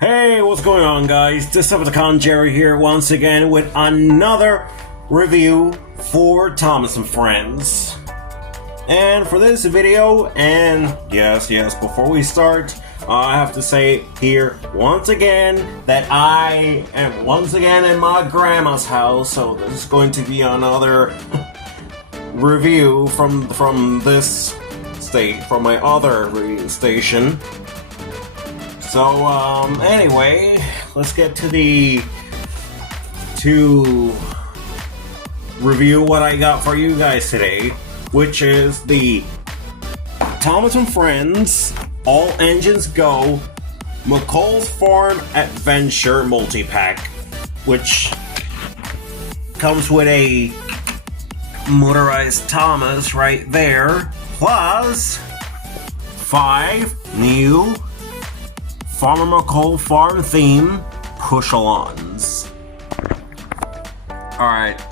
Hey, what's going on, guys? Decepticon Jerry here once again with another review for Thomas and Friends. And for this video, and yes, before we start, I have to say here once again that I am once again in my grandma's house, so this is going to be another review from this state, from my other radio station. So, anyway, let's get to review what I got for you guys today, which is the Thomas and Friends All Engines Go McCall's Farm Adventure Multi-Pack, which comes with a motorized Thomas right there, plus 5 new Farmer McCall Farm theme push-alongs. Alright.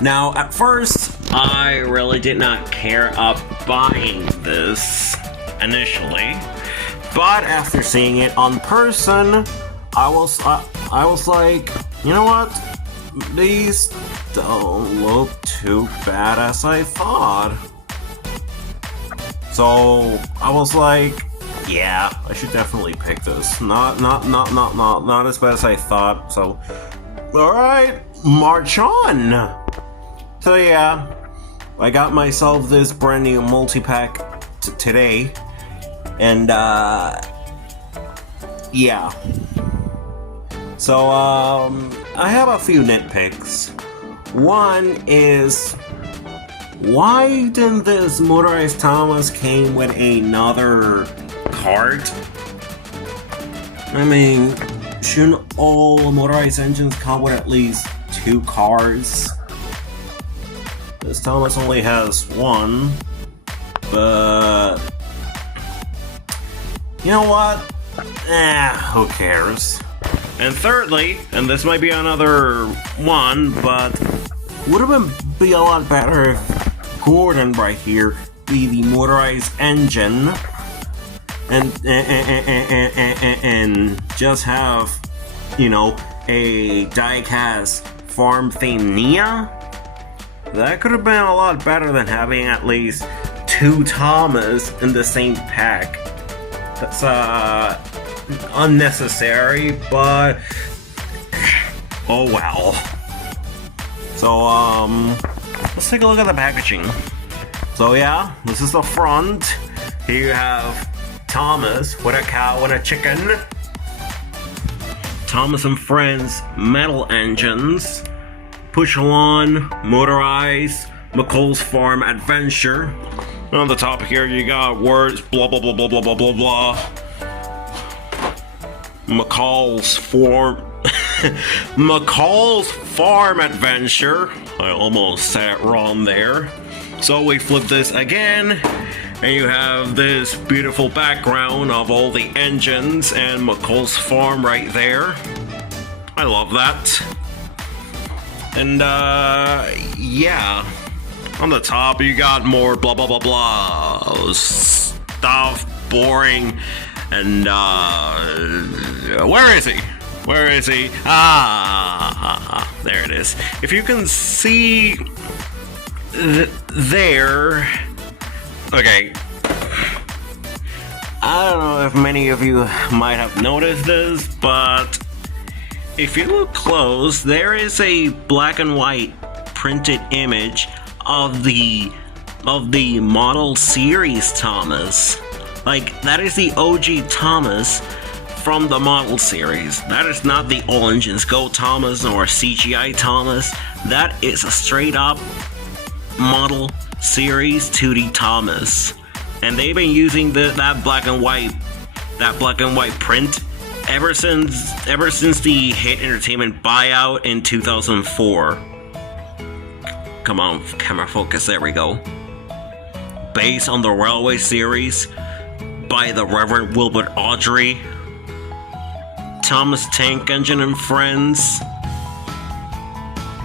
Now, at first, I really did not care about buying this initially, but after seeing it on person, I was like, you know what? These don't look too bad as I thought. So I was like, yeah, I should definitely pick this. Not as bad as I thought. So, alright, march on. So yeah, I got myself this brand new multi-pack today. And, yeah. So, I have a few nitpicks. One is, why didn't this motorized Thomas came with another cart? I mean, shouldn't all motorized engines come with at least 2 cars? This Thomas only has 1, but you know what? Who cares? And thirdly, and this might be another one, but would have been a lot better if Gordon right here be the motorized engine and just have, you know, a diecast farm theme Nia. That could have been a lot better than having at least 2 Thomas in the same pack. That's unnecessary, but oh well. So let's take a look at the packaging. So yeah, this is the front. Here you have Thomas with a cow and a chicken. Thomas and Friends metal engines. Push-along, motorized, McCall's Farm Adventure. On the top here you got words blah blah blah blah blah blah blah blah. McCall's Farm Adventure. I almost said it wrong there. So we flip this again, and you have this beautiful background of all the engines and McCall's Farm right there. I love that. And yeah, on the top you got more blah blah blah blah stuff, boring, and where is he? Where is he? There it is. If you can see there, okay. I don't know if many of you might have noticed this, but if you look close, there is a black and white printed image of the model series Thomas. Like, that is the OG Thomas from the model series. That is not the All Engines Go Thomas or CGI Thomas. That is a straight up model series 2D Thomas. And they've been using that black and white print ever since the Hit Entertainment buyout in 2004. Come on, camera focus, there we go. Based on the Railway series by the Reverend Wilbur Audrey. Thomas Tank Engine and Friends.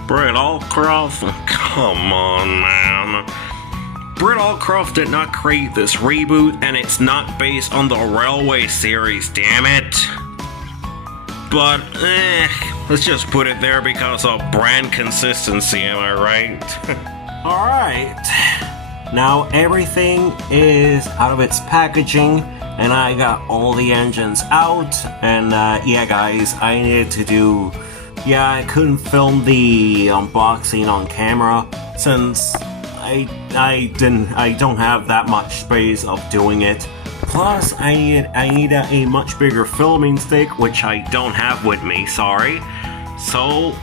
Brett Allcroft, come on, man. Brett Allcroft did not create this reboot, and it's not based on the Railway series, damn it. but let's just put it there because of brand consistency, am I right? Alright, now everything is out of its packaging, and I got all the engines out, and yeah guys, I needed to do... Yeah, I couldn't film the unboxing on camera since I don't have that much space of doing it. Plus, I need a much bigger filming stick, which I don't have with me, sorry. So,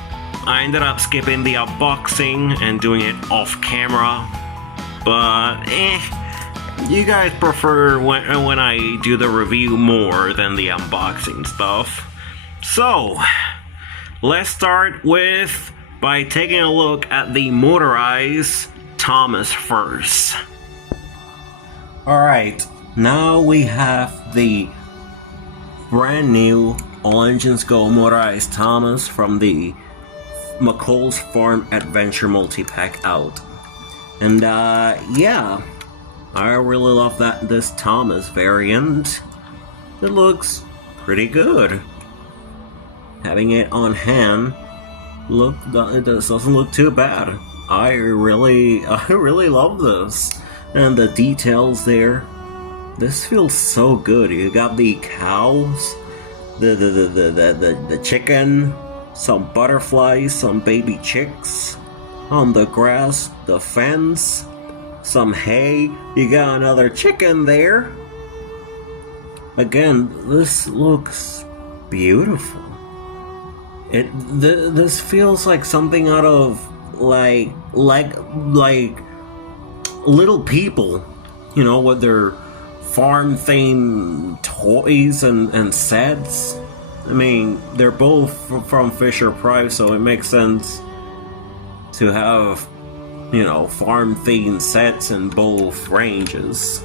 I ended up skipping the unboxing and doing it off camera. But, you guys prefer when I do the review more than the unboxing stuff. So, let's start by taking a look at the Motorized Thomas first. Alright, now we have the brand new All Engines Go Motorized Thomas from the McColl's Farm Adventure Multi-Pack out. And yeah, I really love this Thomas variant. It looks pretty good. Having it on hand, it doesn't look too bad. I really love this, and the details there. This feels so good. You got the cows, the chicken, some butterflies, some baby chicks on the grass, the fence, some hay. You got another chicken there. Again, this looks beautiful. This feels like something out of like Little People, you know, with their farm themed toys and sets. I mean, they're both from Fisher Price, so it makes sense to have, you know, farm themed sets in both ranges.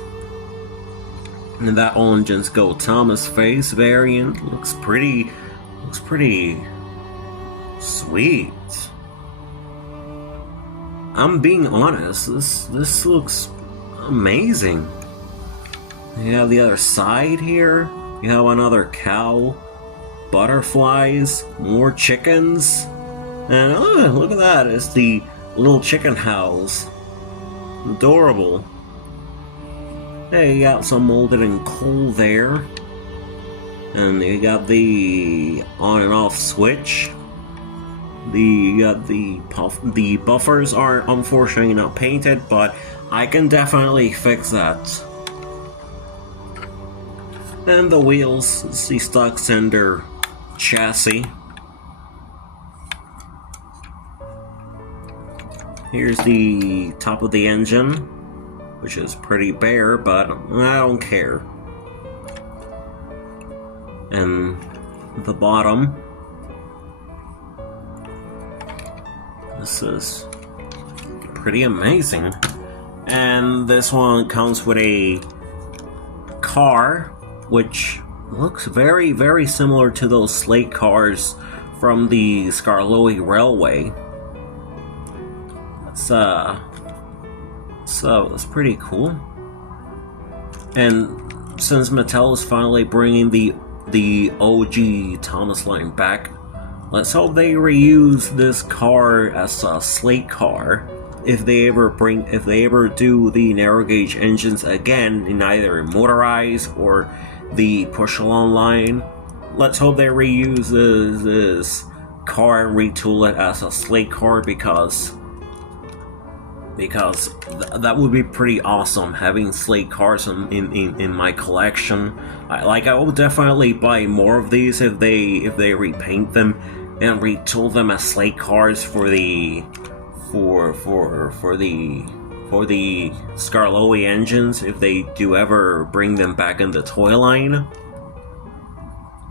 And that All Engines Go Thomas face variant looks pretty sweet. I'm being honest, this looks amazing. You have the other side here, you have another cow, butterflies, more chickens, and oh, look at that, it's the little chicken house. Adorable. Hey, you got some molded in coal there, and you got the on and off switch. The buffers are unfortunately not painted, but I can definitely fix that. And the wheels, it's the stock Cinder chassis. Here's the top of the engine, which is pretty bare, but I don't care. And the bottom. This is pretty amazing. And this one comes with a car, which looks very, very similar to those slate cars from the Skarloey Railway. So that's pretty cool. And since Mattel is finally bringing the OG Thomas line back, let's hope they reuse this car as a slate car if they ever do the narrow gauge engines again in either Motorized or the push-along line. Let's hope they reuse this car and retool it as a slate car because that would be pretty awesome, having slate cars in my collection. I will definitely buy more of these if they repaint them and retool them as slate cars for the Skarloey engines if they do ever bring them back in the toy line.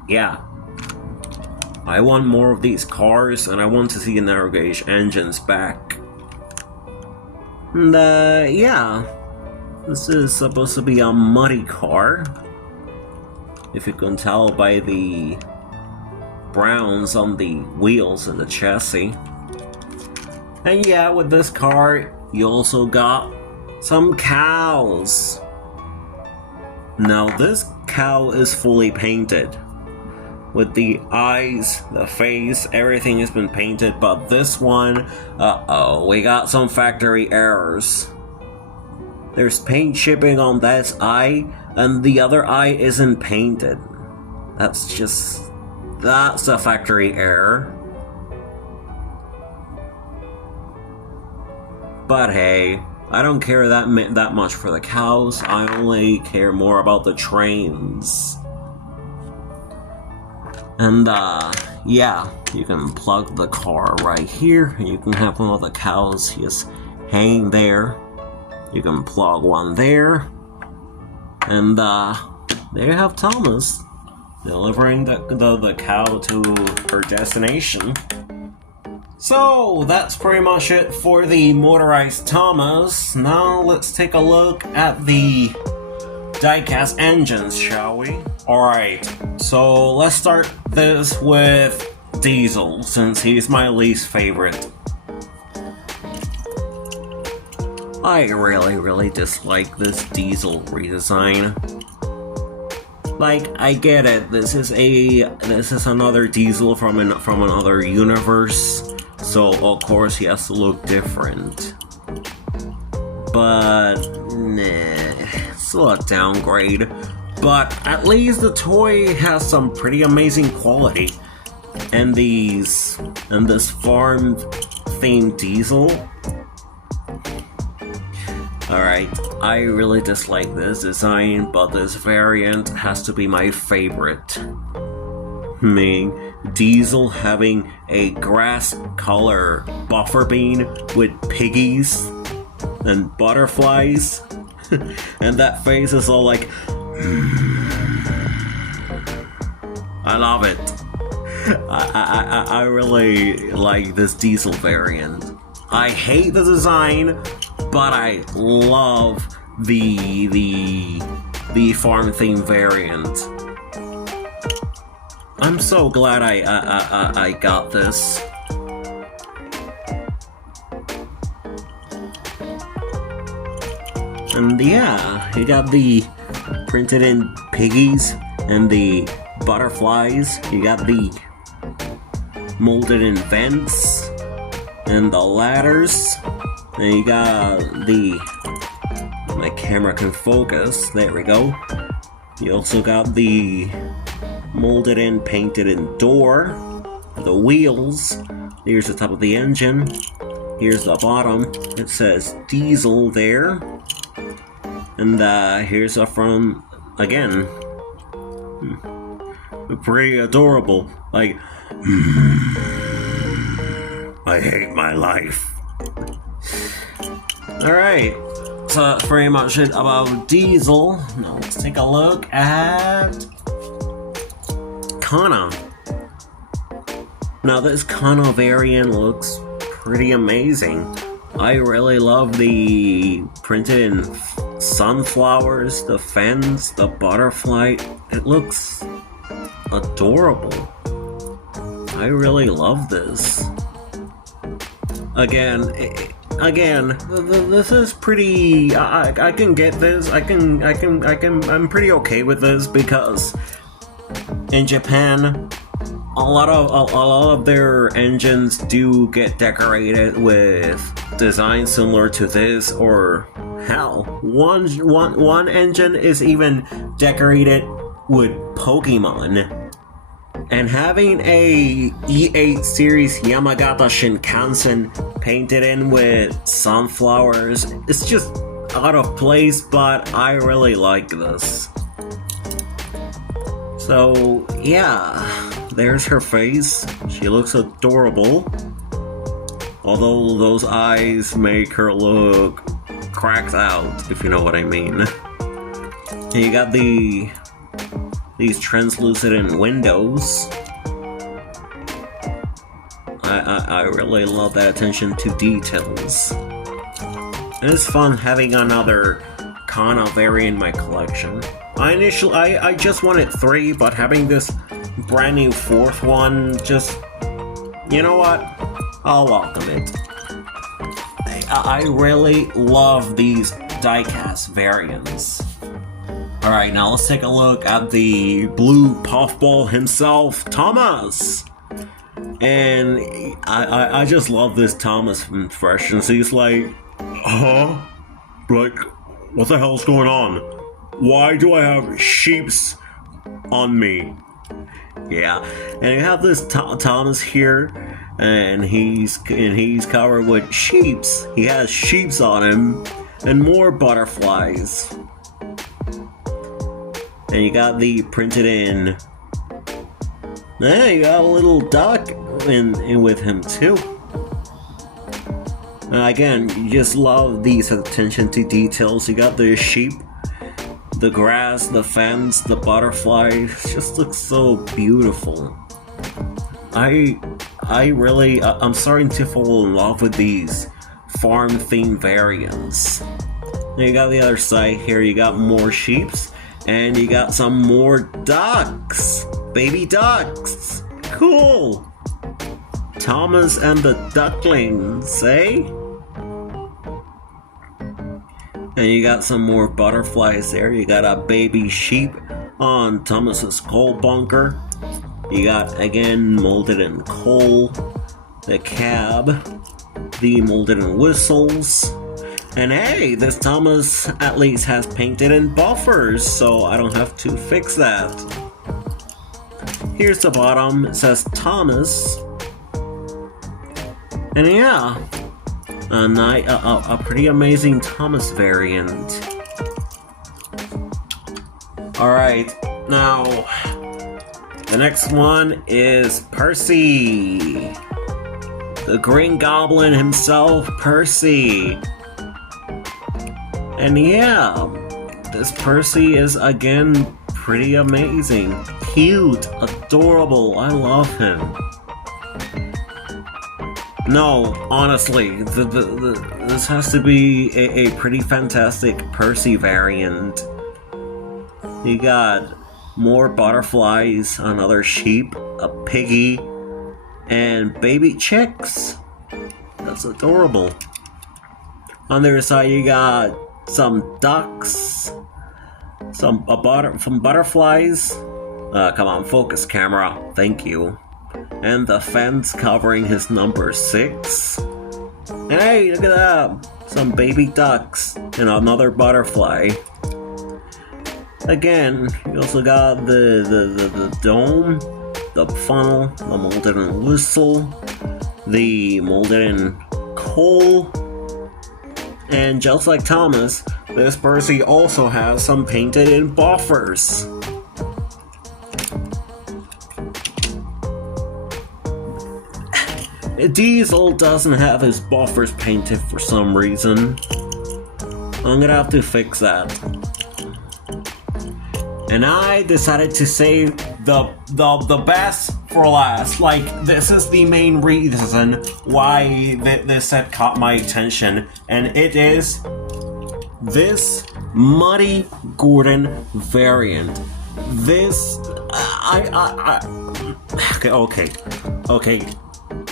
Yeah, I want more of these cars, and I want to see the narrow gauge engines back. And yeah, this is supposed to be a muddy car, if you can tell by the browns on the wheels and the chassis. And yeah, with this car, you also got some cows. Now this cow is fully painted, with the eyes, the face, everything has been painted, but this one, we got some factory errors. There's paint chipping on this eye, and the other eye isn't painted. That's a factory error. But hey, I don't care that much for the cows, I only care more about the trains. And yeah, you can plug the car right here, and you can have one of the cows just hang there. You can plug one there, and there you have Thomas delivering the cow to her destination. So that's pretty much it for the motorized Thomas. Now let's take a look at the diecast engines, shall we? Alright, so let's start this with Diesel, since he's my least favorite. I really dislike this Diesel redesign. Like, I get it, this is another Diesel from another universe, so of course he has to look different. But nah, still a downgrade. But at least the toy has some pretty amazing quality. And this farm themed Diesel. Alright, I really dislike this design, but this variant has to be my favorite. Diesel having a grass color buffer bean with piggies and butterflies, and that face is all like, I love it. I really like this Diesel variant. I hate the design, but I love the farm theme variant. I'm so glad I got this. And yeah, you got the printed in piggies and the butterflies. You got the molded in vents and the ladders. And you got my camera can focus, there we go. You also got the molded in, painted in door, the wheels. Here's the top of the engine. Here's the bottom. It says Diesel there. And here's the front again. Pretty adorable. Like, I hate my life. Alright, so that's pretty much it about Diesel. Now let's take a look at Kana. Now this Kana variant looks pretty amazing. I really love the printed in sunflowers, the fence, the butterfly. It looks adorable. I really love this. Again, this is pretty. I can get this. I'm pretty okay with this because in Japan, a lot of their engines do get decorated with designs similar to this, or hell, one engine is even decorated with Pokemon. And having a E8 series Yamagata Shinkansen painted in with sunflowers, it's just out of place, but I really like this. So yeah, there's her face. She looks adorable. Although those eyes make her look cracked out, if you know what I mean. And you got these translucent windows. I really love that attention to details. And it's fun having another Kana variant in my collection. I just wanted 3, but having this brand new 4th one, just, you know what? I'll welcome it. I really love these diecast variants. Alright, now let's take a look at the blue puffball himself, Thomas! And I just love this Thomas impression. So he's like, huh? Like, what the hell's going on? Why do I have sheeps on me? Yeah, and you have this Thomas here, and he's covered with sheeps. He has sheeps on him, and more butterflies. And you got the printed in. Hey, you got a little duck in with him too. And again, you just love these attention to details. You got the sheep, the grass, the fence, the butterfly. It just looks so beautiful. I'm starting to fall in love with these farm themed variants. And you got the other side here. You got more sheeps. And you got some more ducks! Baby ducks! Cool! Thomas and the ducklings, eh? And you got some more butterflies there. You got a baby sheep on Thomas's coal bunker. You got, again, molded in coal. The cab. The molded in whistles. And hey, this Thomas at least has painted in buffers, so I don't have to fix that. Here's the bottom, it says Thomas. And yeah, a pretty amazing Thomas variant. Alright, now, the next one is Percy. The Green Goblin himself, Percy. And yeah, this Percy is again pretty amazing. Cute, adorable, I love him. No, honestly, this has to be a pretty fantastic Percy variant. You got more butterflies, another sheep, a piggy, and baby chicks. That's adorable. On the other side, you got some ducks, some butterflies. Come on, focus camera. Thank you. And the fence covering his number 6. Hey, look at that! Some baby ducks and another butterfly. Again, you also got the dome, the funnel, the molded in whistle, the molded in coal. And just like Thomas, this Percy also has some painted in buffers. Diesel doesn't have his buffers painted for some reason. I'm gonna have to fix that. And I decided to save the best for last. Like, this is the main reason why this set caught my attention, and it is this Muddy Gordon variant. This okay.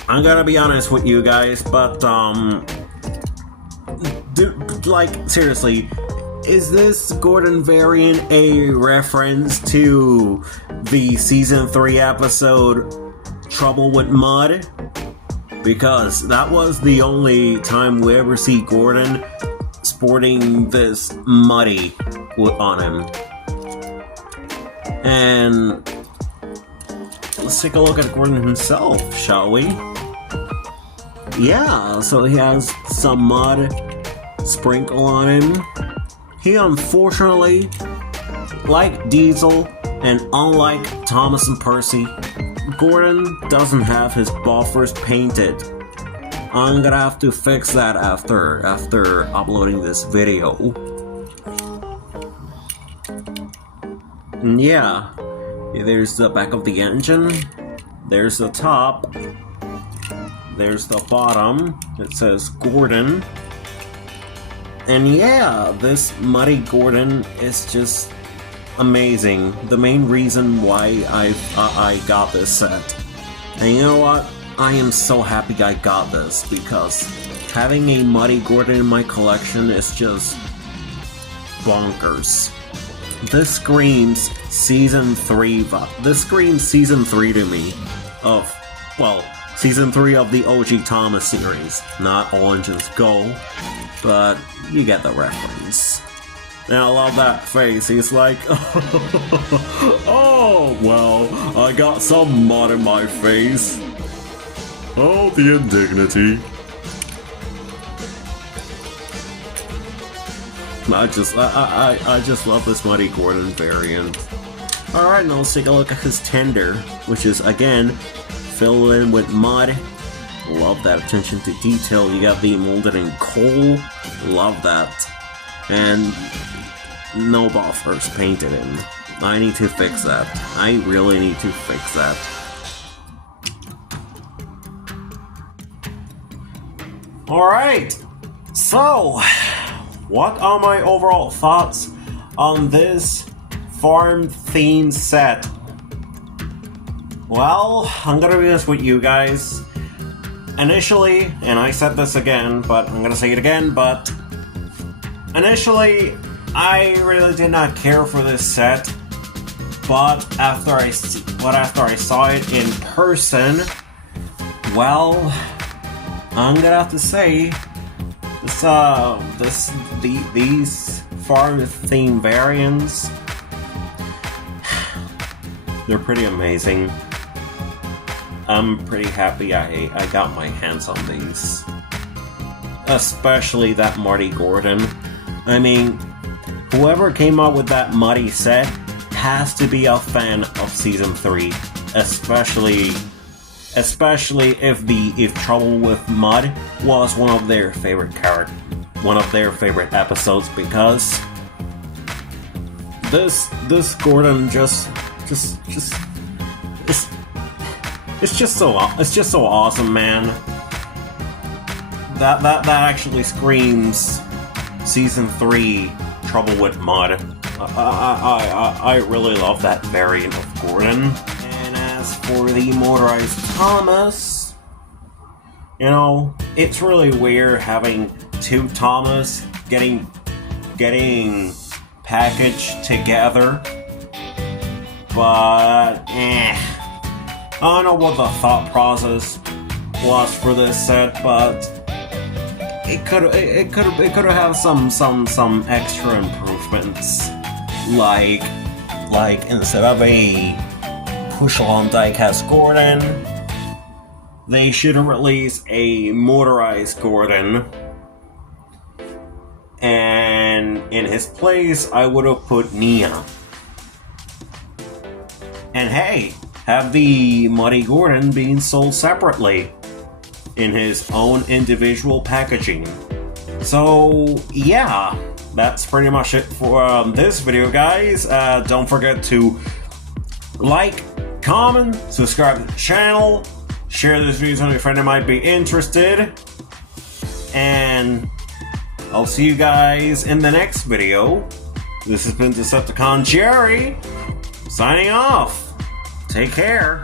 I'm gonna be honest with you guys, but like, seriously, is this Gordon variant a reference to the season 3 episode Trouble with Mud? Because that was the only time we ever see Gordon sporting this Muddy on him. And let's take a look at Gordon himself, shall we? Yeah, so he has some mud sprinkle on him. He unfortunately, like Diesel and unlike Thomas and Percy, Gordon doesn't have his buffers painted. I'm gonna have to fix that after uploading this video. And yeah, there's the back of the engine, there's the top, there's the bottom, it says Gordon. And yeah, this Muddy Gordon is just amazing. The main reason why I got this set. And you know what? I am so happy I got this, because having a Muddy Gordon in my collection is just bonkers. this screams season 3. This screams season 3 to me. Season 3 of the OG Thomas series. Not Orange's Go, but you get the reference. And I love that face. He's like, oh, well, I got some mud in my face. Oh, the indignity. I just love this Muddy Gordon variant. Alright, now let's take a look at his tender, which is, again, filled in with mud. Love that attention to detail. You got the molded in coal. Love that. And no buffers painted in. I need to fix that. I really need to fix that. Alright, so what are my overall thoughts on this farm theme set? Well, I'm gonna be honest with you guys. Initially, and I said this again, but I'm gonna say it again, but initially, I really did not care for this set. But after I saw it in person, well, I'm gonna have to say these farm theme variants, they're pretty amazing. I'm pretty happy I got my hands on these. Especially that Muddy Gordon. I mean, whoever came up with that Muddy set has to be a fan of Season 3. Especially if Trouble with Mud was one of their favorite episodes, because this Gordon it's just so awesome, man. That actually screams Season 3 Trouble with Mud. I really love that variant of Gordon. And as for the Motorized Thomas, you know, it's really weird having two Thomas getting packaged together. But I don't know what the thought process was for this set, but it could have some extra improvements, like instead of a push-along die-cast Gordon, they should release a motorized Gordon, and in his place I would have put Nia. And hey, have the Muddy Gordon being sold separately in his own individual packaging. So yeah, that's pretty much it for this video, guys. Don't forget to like, comment, subscribe to the channel, share this video with a friend that might be interested, and I'll see you guys in the next video. This has been Decepticon Jerry, signing off. Take care.